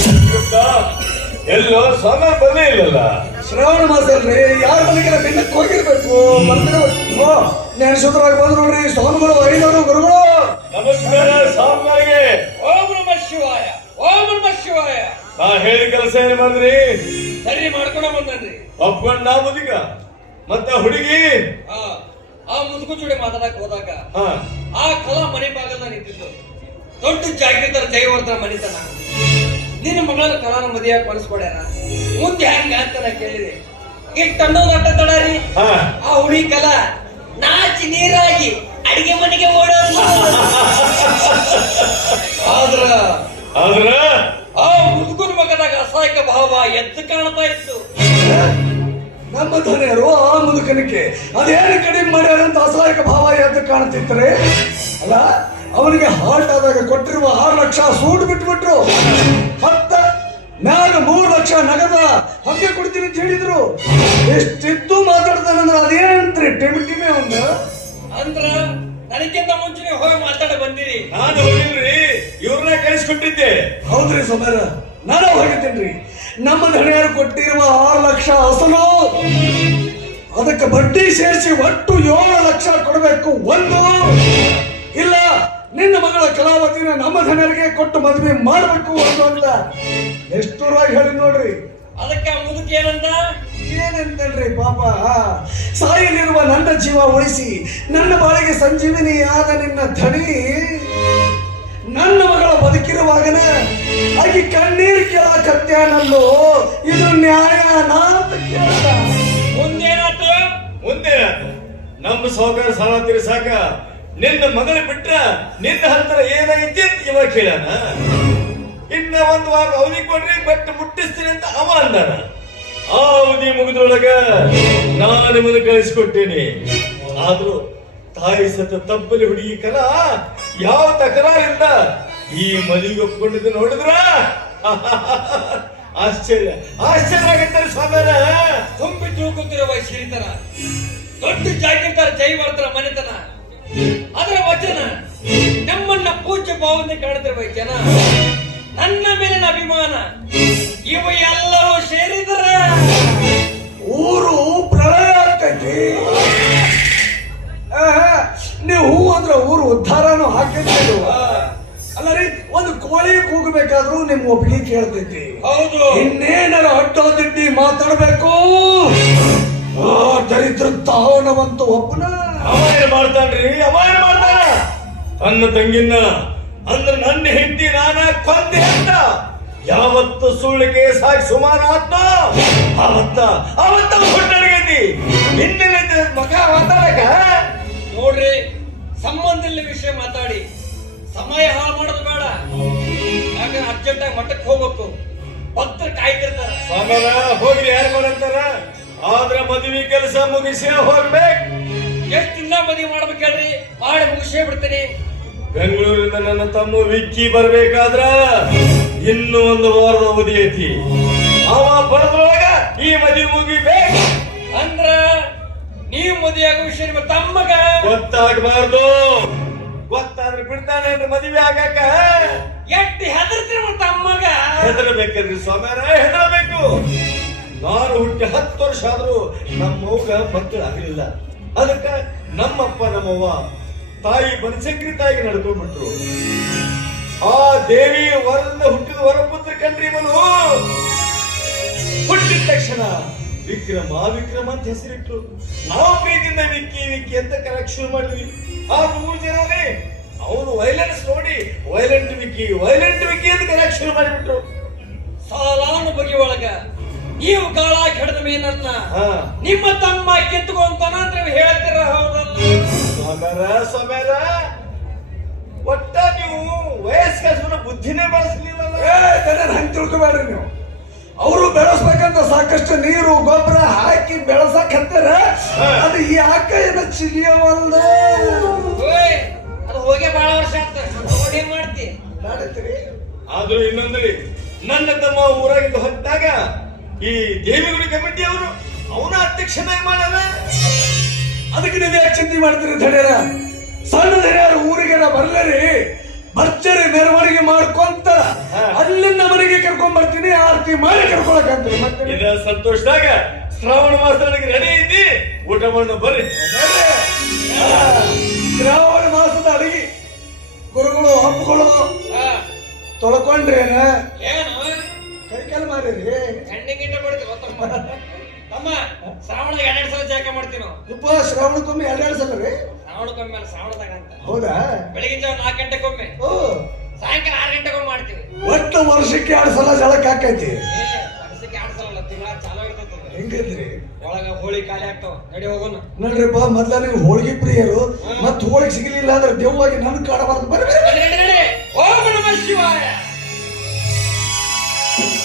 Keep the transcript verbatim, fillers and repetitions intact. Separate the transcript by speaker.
Speaker 1: ಎಲ್ಲೋ ಸ್ವಾಮಿ ಬರಲೇ ಇಲ್ಲಲ್ಲ.
Speaker 2: ಶ್ರಾವಣ ಮಾಸ ಅಲ್ರಿ, ಯಾರ ಮನೆಗೆ ಬೆನ್ನಕ್ಕೆ ಹೋಗಿರ್ಬೇಕು. ಬರ್ತಿರೋ ನೆನೆಸೋದ್ರಾಗ ಬಂದ್ರು ನೋಡ್ರಿ ಸ್ವಾಮಿಗಳು, ಐದವರು ಗುರುಗಳು.
Speaker 1: ನಮಸ್ಕಾರ ಸ್ವಾಮಿಗಳಿಗೆ.
Speaker 3: ಓಂ ನಮಃ ಶಿವಾಯ, ಓಂ ನಮಃ ಶಿವಾಯ.
Speaker 1: ನಾ ಹೇಳಿದ ಕೆಲಸ ಏನ್ ಬಂದ್ರಿ?
Speaker 3: ಸರಿ ಮಾಡ್ಕೊಂಡ ಬಂದನ್ರಿ.
Speaker 1: ಒಪ್ಕೊಂಡ್ ನಾ ಮುದುಕ ಮತ್ತ ಹುಡುಗಿ
Speaker 3: ಆ ಆ ಮುದುಕು ಜೋಡಿ ಮಾತಾಡಕ್ ಹೋದಾಗ
Speaker 1: ಹಾ
Speaker 3: ಆ ಕಲಾ ಮನೆ ಬಾಗಲ್ನ ನಿಂತಿದ್ದು ದೊಡ್ಡ ಜಾಗೃತರ ಜಯವರ್ಧನ ಮನಿತನ. ನಿನ್ನ ಮಗಳ ಕಲಾನ ಮದುವೆಯಾಗಿ ಕಳಿಸ್ಕೊಡ್ಯಾರ, ಮುಂದೆ ಹೆಂಗ ಅಂತ ನಾ ಕೇಳಿದೆ. ಈಗ ತಂಡೋದಟ್ಟ ತಡಾರಿ
Speaker 1: ಹಾ
Speaker 3: ಆ ಹುಡುಗಿ ಕಲಾ ನಾಚಿ ನೀರಾಗಿ ಅಡಿಗೆ ಮನೆಗೆ ಓಡೋದು. ಆದ್ರ
Speaker 1: ಆದ್ರ
Speaker 3: ಆ ಮುದುಕನ ಮಗದಾಗ ಅಸಹಾಯಕ ಭಾವ ಎದ್ದು ಕಾಣ್ತಾ ಇತ್ತು.
Speaker 2: ನಮ್ಮ ಧನಿಯರು ಆ ಮುದುಕನಿಗೆ ಅದೇನು ಕಡಿಮೆ ಮಾಡ್ಯಾರಂತ ಅಸಹಾಯಕ ಭಾವ ಎದ್ದು ಕಾಣ್ತಿರ್ತಾರೆ. ಅಲ್ಲ, ಅವನಿಗೆ ಹಾರ್ಟ್ ಆದಾಗ ಕೊಟ್ಟಿರುವ ಆರು ಲಕ್ಷ ಸೂಟ್ ಬಿಟ್ಬಿಟ್ರು. ಮತ್ತ ಮ್ಯಾಗ ಮೂರು ಲಕ್ಷ ನಗದ ಹಂಗೆ ಕೊಡ್ತೀನಿ ಅಂತ ಹೇಳಿದ್ರು. ಎಷ್ಟಿದ್ದು ಮಾತಾಡ್ತಾನಂದ್ರ ಅದೇನಂತ್ರಿ ಟಿಮಿ ಟಿಮಿ ಒಂದು.
Speaker 3: ಅಂದ್ರ ನನಗಿಂತ ಮುಂಚೆ ಹೋಗಿ ಮಾತಾಡ ಬಂದಿರಿ.
Speaker 1: ನಾನು ಹೋಗಿಲ್ರಿ, ಇವ್ರನ್ನ ಕಳಿಸ್ಕೊಟ್ಟಿದ್ದೆ.
Speaker 2: ಹೌದ್ರಿ ಸೋಮ್ಯಾರ, ನಾನು ಹೋಗಿದ್ದೇನ್ರಿ. ನಮ್ಮ ಧಣಿಯರು ಕೊಟ್ಟಿರುವ ಆರು ಲಕ್ಷ ಅಸಲು, ಅದಕ್ಕೆ ಬಡ್ಡಿ ಸೇರಿಸಿ ಒಟ್ಟು ಏಳು ಲಕ್ಷ ಕೊಡಬೇಕು. ಒಂದು ಇಲ್ಲ ನಿನ್ನ ಮಗಳ ಕಲಾವತಿನ ನಮ್ಮ ಧಣಿಯರಿಗೆ ಕೊಟ್ಟು ಮದುವೆ ಮಾಡಬೇಕು ಒಂದು ಅಂತ ಎಷ್ಟು ರೂಪಾಯಿ ಹೇಳಿ ನೋಡ್ರಿ.
Speaker 3: ಅದಕ್ಕೆ ಮುದುಕ ಏನಂದ?
Speaker 2: ಏನಂತಲ್ರಿ ಪಾಪ, ಸಾಯಲಿರುವ ನನ್ನ ಜೀವ ಉಳಿಸಿ ನನ್ನ ಬಾಳಿಗೆ ಸಂಜೀವಿನಿ ಆದ ನಿನ್ನ ಧಣಿ ನನ್ನ ಮಗಳ ಬದುಕಿರುವಾಗನ ಆಗಿ ಕಣ್ಣೀರು ಕೇಳಕತ್ಯಾನಲ್ಲೋ, ಇದು ನ್ಯಾಯನಾ ಅಂತ ಕೇಳ್ದ.
Speaker 3: ಮುಂದೇನಾತು?
Speaker 1: ಮುಂದೇನಾತು? ನಮ್ಮ ಸಹಕಾರ ಸಾಲ ತೀರ್ಸಾಕ ನಿನ್ನ ಮಗಳ ಬಿಟ್ರ ನಿನ್ನ ಹತ್ರ ಏನೈತಿ ಅಂತ ಇವಾಗ ಕೇಳಾನ. ಇನ್ನ ಒಂದು ವಾರ ಅವಧಿ ಕೊಡ್ರಿ, ಬಟ್ ಮುಟ್ಟಿಸ್ತೀನಿ ಅಂತ ಅವ ಅಂದಾನ. ಆ ಅವಧಿ ಮುಗಿದ್ರೊಳಗ ನಾನು ನಿಮ್ಮನ್ನು ಕಳಿಸ್ಕೊಟ್ಟೇನೆ. ಆದ್ರೂ ತಾಯಿ ಸತ ತಪ್ಪಲಿ ಹುಡುಗಿ ಕಲಾ ಯಾವ ತಕರಾರಿಲ್ಲ ಈ ಮದುವೆಗೆ ಒಪ್ಕೊಂಡಿದ್ದು ನೋಡಿದ್ರ ಆಶ್ಚರ್ಯ ಆಶ್ಚರ್ಯ ಆಗತ್ತಾರೆ ಸ್ವಾಮ್ಯಾರ.
Speaker 3: ತುಂಬಿ ತೂಗುತ್ತಿರುವ ಸಿರಿತನ, ದೊಡ್ಡ ಜಾಗೃತರ ಜೈವರ್ಧನ ಮನೆತನ, ಅದರ ವಚನ ನಮ್ಮನ್ನ ಪೂಜ್ಯ ಭಾವನೆ ಕಾಣುತ್ತಿರುವ ಜನ, ನನ್ನ ಮೇಲಿನ ಅಭಿಮಾನ, ಇವು ಎಲ್ಲವೂ ಸೇರಿದರ
Speaker 2: ಊರು ಪ್ರಳಯ ಆಗ್ತೈತಿ. ನೀವು ಹೂ ಅಂದ್ರೆ ಊರು ಉದ್ಧಾರನು ಹಾಕಿದ್ರು. ಅಲ್ಲ ರೀ, ಒಂದು ಕೋಳಿ ಕೂಗಬೇಕಾದ್ರೂ ನಿಮ್ ಒಪ್ಪಿಗೆ ಕೇಳ್ತೈತಿ.
Speaker 3: ಹೌದು.
Speaker 2: ಇನ್ನೇನಾರ ಅಡ್ಡೋದಿಡ್ಡಿ ಮಾತಾಡ್ಬೇಕು. ಆ ದರಿದ್ರ ತಾವನವಂತೂ ಒಬ್ಬನ
Speaker 1: ಅವಾಯನ ಮಾಡ್ತಾನ್ರಿ, ಅವಾಯನ ಮಾಡ್ತಾನ. ತನ್ನ ತಂಗಿನ ಅಂದ್ರೆ ನನ್ನ ಹೆಂಡತಿ ನಾನ ಕೊಂದೆ ಅಂತ ಯಾವತ್ತು ಸುಳ್ಳಿಗೆ ಸಾಕಿ ಸುಮಾರ ಆತ್ಮ ಅವತ್ತ ಅವತ್ತ ಹುಟ್ಟಡಗೈತಿ. ಇನ್ನೇನ ಮಗ ಮಾತಾಡಕ
Speaker 3: ನೋಡ್ರಿ, ಸಂಬಂಧದ ವಿಷಯ ಮಾತಾಡಿ ಸಮಯ ಹಾಳು ಮಾಡೋದು ಬೇಡ. ಯಾಕಂದ್ರೆ ಅರ್ಜೆಂಟ್ ಆಗಿ ಮಠಕ್ಕೆ ಹೋಗ್ಬೇಕು, ಭಕ್ತರು ಕಾಯ್ತಿರ್ತಾರ.
Speaker 1: ಸ್ವಾಮರ ಹೋಗ್ರಿ, ಯಾರು ಮಾಡಂತಾರ. ಆದ್ರ ಮದುವೆ ಕೆಲಸ ಮುಗಿಸಿ ಹೋಗ್ಬೇಕು.
Speaker 3: ಎಷ್ಟ್ ದಿನ ಮದುವೆ ಮಾಡ್ಬೇಕು ಹೇಳ್ರಿ, ಮಾಡಿ ಮುಗಿಸೇ ಬಿಡ್ತೀನಿ.
Speaker 1: ಬೆಂಗಳೂರಿಂದ ನನ್ನ ತಮ್ಮ ವಿಕ್ಕಿ ಬರ್ಬೇಕಾದ್ರ ಇನ್ನು ಒಂದು ವಾರದ ಅವಧಿ ಐತಿ. ಅವ ಬರದ್ರೊಳಗ ಈ ಮದುವೆ ಮುಗಿಬೇಕು.
Speaker 3: ಅಂದ್ರ ನೀವು ಮದುವೆ ಆಗೋ ವಿಷಯ ನಿಮ್ಮ ತಮ್ಮಗ
Speaker 1: ಗೊತ್ತಾಗಬಾರ್ದು. ಗೊತ್ತಾದ್ರೆ ಬಿಡ್ತಾನೆ ಮದುವೆ ಆಗಾಕ.
Speaker 3: ಎಟ್ಟಿ ಹೆದರ್ತೀರ ನಿಮ್ಮ ತಮ್ಮಗ.
Speaker 1: ಹೆದರ್ಬೇಕಲ್ರಿ ಸ್ವಾಮ್ಯಾರ, ಹೆದರಬೇಕು. ನಾನು ಹುಟ್ಟಿ ಹತ್ತು ವರ್ಷ ಆದ್ರೂ ನಮ್ಮ ಮೌಗ ಮಕ್ಕಳು ಆಗಲಿಲ್ಲ. ಅದಕ್ಕ ನಮ್ಮಪ್ಪ ನಮ್ಮವ್ವ ತಾಯಿ ಬನಶಂಕರಿ ತಾಯಿಗೆ ನಡ್ಕೊಂಡ್ಬಿಟ್ರು. ಆ ದೇವಿ ವರದಿಂದ ಹುಟ್ಟಿದ ವರಪುತ್ರ ಕಂಡ್ರಿ ಇವನು. ಹುಟ್ಟಿದ ತಕ್ಷಣ ವಿಕ್ರಮ ವಿಕ್ರಮ ಅಂತ ಹೆಸರಿಟ್ರು. ನಾವು ಪ್ರೀತಿಯಿಂದ ವಿಕ್ಕಿ ವಿಕ್ಕಿ ಅಂತ ಕರೆಕ್ಟ್ ಶುರು ಮಾಡಿದ್ವಿ. ಆ ಮೂರು ಜನನೇ ಅವನು ವೈಲೆನ್ಸ್ ನೋಡಿ ವೈಲೆಂಟ್ ವಿಕ್ಕಿ ವೈಲೆಂಟ್ ವಿಕ್ಕಿ ಅಂತ ಕರೆಕ್ಟ್ ಶುರು ಮಾಡಿಬಿಟ್ರು.
Speaker 3: ಸಾಲಾನು ಬಗೆ ಒಳಗ ನೀವು ಕಾಳ ಕೆಡದ ಮೇನನ್ನ ನಿಮ್ಮ ತಮ್ಮ ಕಿತ್ತುಕೊಂತಾನ ಅಂತ ನೀವು ಹೇಳ್ತೀರ. ಹೌದಲ್ಲ
Speaker 1: ಸ್ವಾಮ್ಯಾರ, ಸ್ವಾಮ್ಯಾರ ಒಟ್ಟ ನೀವು ವಯಸ್ಕ ಬುದ್ಧಿನೇ ಬಳಸಲಿಲ್ಲ.
Speaker 2: ಹಂಗೆ ತಿಳ್ಕೊಬೇಡ್ರಿ ನೀವು. ಅವರು ಬೆಳೆಸ್ಬೇಕಂತ ಸಾಕಷ್ಟು ನೀರು ಗೊಬ್ಬರ ಹಾಕಿ ಬೆಳೆಸಕ್ ಹತ್ತಾರ. ಅದು ಯಾಕ ಏನ ಚಿಲಿಯವಲ್ದ.
Speaker 3: ಅದು ಹೋಗಿ ಬಹಳ ವರ್ಷ ಆಗ್ತದೆ, ಏನ್ ಮಾಡ್ತಿ
Speaker 2: ಮಾಡತ್ರಿ.
Speaker 1: ಆದ್ರೂ ಇನ್ನೊಂದ್ರಿ, ನನ್ನ ತಮ್ಮ ಊರಾಗಿದ್ದು ಹೊತ್ತಾಗ ಈ ದೇವಿಗುಡಿ ಕಮಿಟಿ ಅವರು ಅವನ ಅಧ್ಯಕ್ಷನಾಗಿ ಮಾಡಲ್ಲ.
Speaker 2: ಅದಕ್ಕೆ ನೀವು ಯಾಕೆ ಚಿಂತೆ ಮಾಡ್ತೀರಿ ಧಡ್ಯಾರ? ಸಣ್ಣ ಧಡ್ಯಾರ ಊರಿಗೆ ಬರ್ಲರಿ ಭರ್ಜರಿ ಮೆರವಣಿಗೆ ಮಾಡ್ಕೊಂತ ಅಲ್ಲಿಂದ ಮನೆಗೆ ಕರ್ಕೊಂಡ್ ಬರ್ತೀನಿ ಆರತಿ ಮಾಡಿ ಕರ್ಕೊಳಕಂತ್ರಿ ಮತ್ತೆ
Speaker 1: ಇದ ಸಂತೋಷದಾಗ ಶ್ರಾವಣ ಮಾಸದೊಳಗೆ ರೆಡಿ ಐತಿ ಊಟ ಮಾಡು ಬರ್ರಿ.
Speaker 2: ಆ, ಶ್ರಾವಣ ಮಾಸದ ಅಡಿಗೆ ಗುರುಗಳು ಹಬ್ಬಗಳು
Speaker 3: ಹಾ,
Speaker 2: ತೊಳ್ಕೊಂಡ್ರೇನ
Speaker 3: ಏನು
Speaker 2: ಕೈ ಕಾಲು ಮಾರಿರಿ
Speaker 3: ಗಂಡಿ ಗಿಂಡ ಮಾಡ್ತೀವಿ ತಮ್ಮ ತಮ್ಮ ಶ್ರಾವಣದಾಗ ಎರಡೆರಡು ಸಲ ಜಳಕ ಮಾಡ್ತೀವಿ ನಾವು.
Speaker 2: ಉಪ ಶ್ರಾವಣಕ್ಕೊಮ್ಮೆ ಎರಡೆರಡು ಸಲ ರೀ
Speaker 3: ಶ್ರಾವಣಕ್ಕೊಮ್ಮೆ ಅಲ್ಲ ಶ್ರಾವಣದಾಗ ಅಂತ.
Speaker 2: ಹೌದಾ
Speaker 3: ಬೆಳಗಿನ ಜಾವ ನಾಲ್ಕು ಗಂಟೆಗೊಮ್ಮೆ
Speaker 2: ಓ
Speaker 3: ಸಾಯಂಕಾಲ ಆರು ಗಂಟೆಗೊಮ್ಮೆ ಮಾಡ್ತೀವಿ.
Speaker 2: ಒಟ್ಟು ವರ್ಷಕ್ಕೆ ಎರಡು ಸಲ ಜಳಕ ಆಕೈತಿ
Speaker 3: ಏ ವರ್ಷಕ್ಕೆ ಎರಡು ಸಲ ಅಲ್ಲ ತಿಂಗಳ ಚಾಲೂ ಇರ್ತೈತೆ.
Speaker 2: ಹೆಂಗಿದ್ರಿ
Speaker 3: ಒಳಗ ಹೋಳಿ ಖಾಲಿ ಆಗ್ತಾವ ನಡಿ ಹೋಗೋಣ.
Speaker 2: ನೋಡ್ರಿಪ್ಪ ಮೊದ್ಲ ನೀವು ಹೋಳಿಗೆ ಪ್ರಿಯರು ಮತ್ ಹೋಳಿಗೆ ಸಿಗಲಿಲ್ಲ ಅಂದ್ರೆ ದೇವವಾಗಿ ನನ್ ಕಾಡಬಾರ್ದು ಬರ್ರಿ
Speaker 3: ನಡಿ, ನಡಿ, ನಡಿ. ಓಂ ನಮಃ ಶಿವಾಯ.